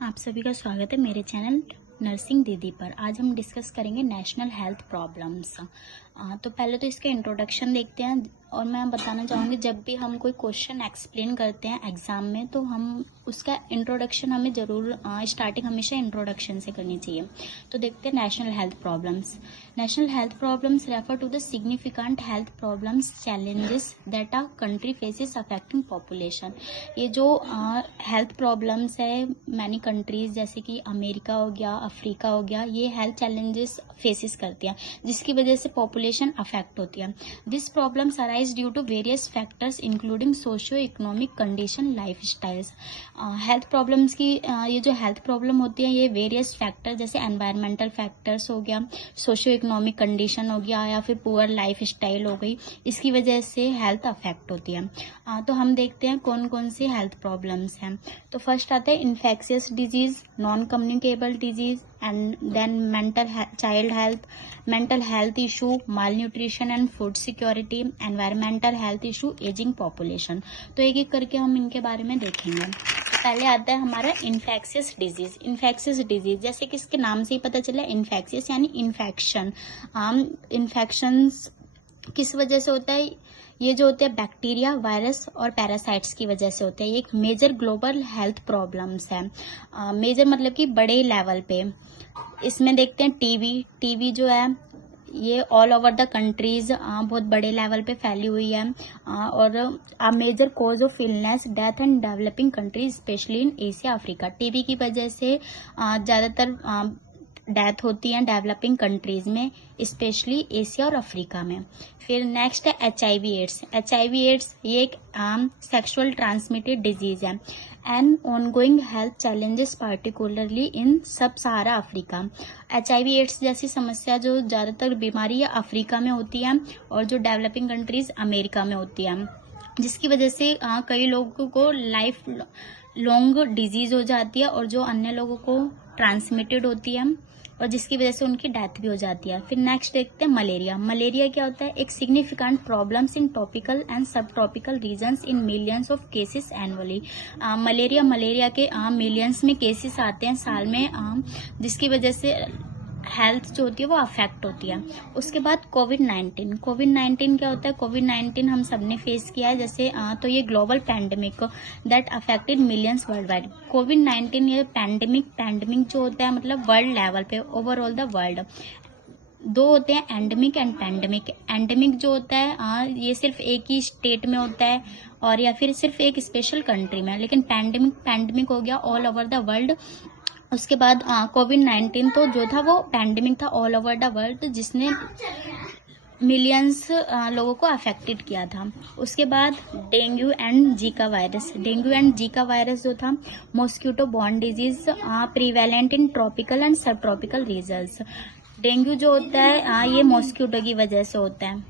आप सभी का स्वागत है मेरे चैनल नर्सिंग दीदी पर। आज हम डिस्कस करेंगे नेशनल हेल्थ प्रॉब्लम्स। तो पहले तो इसका इंट्रोडक्शन देखते हैं और मैं बताना चाहूँगी जब भी हम कोई क्वेश्चन एक्सप्लेन करते हैं एग्जाम में तो हम उसका इंट्रोडक्शन हमें ज़रूर स्टार्टिंग हमेशा इंट्रोडक्शन से करनी चाहिए। तो देखते हैं national health problems. National health problems refer to the significant health problems challenges that are country faces affecting population. ये जो हेल्थ प्रॉब्लम्स है मैनी कंट्रीज जैसे कि अमेरिका हो गया, अफ्रीका हो गया, ये हेल्थ चैलेंजेस फेसेस करती हैं जिसकी वजह से पॉपुलेशन अफेक्ट होती है। This problems arise due to various factors including socio economic condition, life styles. Health problems की ये जो हेल्थ प्रॉब्लम होती है ये वेरियस फैक्टर जैसे एनवायरमेंटल फैक्टर्स हो गया, सोशियो इकोनॉमिक कंडीशन हो गया या फिर पुअर लाइफ स्टाइल हो गई, इसकी वजह से हेल्थ अफेक्ट होती है। तो हम देखते हैं कौन कौन सी हेल्थ प्रॉब्लम्स हैं। तो फर्स्ट आता है infectious disease, non communicable disease and then mental health issue, malnutrition and food security, environmental health issue, aging population. तो एक एक करके हम इनके बारे में देखेंगे। पहले आता है हमारा इन्फेक्शियस डिजीज। इन्फेक्शियस डिजीज जैसे कि इसके नाम से ही पता चला, इन्फेक्शियस यानी इन्फेक्शन। इन्फेक्शंस किस वजह से होता है? ये जो होते हैं बैक्टीरिया, वायरस और पैरासाइट्स की वजह से होते हैं। ये एक मेजर ग्लोबल हेल्थ प्रॉब्लम्स है। मेजर मतलब कि बड़े लेवल पे। इसमें देखते हैं टीबी जो है ये ऑल ओवर द कंट्रीज बहुत बड़े लेवल पे फैली हुई है और a major cause of illness, death and developing countries specially in Asia Africa. TB की वजह से ज़्यादातर डेथ होती है डेवलपिंग कंट्रीज में, स्पेशली एशिया और अफ्रीका में। फिर नेक्स्ट है HIV एड्स। HIV एड्स ये एक आम सेक्सुअल ट्रांसमिटेड डिजीज है and ongoing health challenges particularly in sub Sahara Africa. HIV ads जैसी समस्या जो ज़्यादातर बीमारी अफ्रीका में होती है और जो डेवलपिंग कंट्रीज अमेरिका में होती है, जिसकी वजह से कई लोगों को लाइफ लॉन्ग डिजीज हो जाती है और जो अन्य लोगों को ट्रांसमिटेड होती है और जिसकी वजह से उनकी डेथ भी हो जाती है। फिर नेक्स्ट देखते हैं मलेरिया। मलेरिया क्या होता है? एक significant problems in tropical and sub tropical regions in millions of cases annually. Malaria के मिलियंस में केसेस आते हैं साल में, जिसकी वजह से हेल्थ जो होती है वो अफेक्ट होती है। उसके बाद कोविड-19 क्या होता है? कोविड-19 हम सबने फेस किया है जैसे तो ये global pandemic that affected millions worldwide. कोविड-19 ये पैंडेमिक जो होता है मतलब वर्ल्ड लेवल पे, ओवरऑल द वर्ल्ड। दो होते हैं एंडेमिक एंड पैंडेमिक। एंडेमिक जो होता है ये सिर्फ एक ही स्टेट में होता है और या फिर सिर्फ एक स्पेशल कंट्री में, लेकिन पैंडेमिक हो गया ऑल ओवर द वर्ल्ड। उसके बाद कोविड-19 तो जो था वो पैंडेमिक था ऑल ओवर द वर्ल्ड जिसने मिलियंस लोगों को अफेक्टेड किया था। उसके बाद डेंगू एंड जीका वायरस जो था mosquito borne disease prevalent in tropical and sub tropical regions. Dengue जो होता है ये मॉस्किटो की वजह से होता है।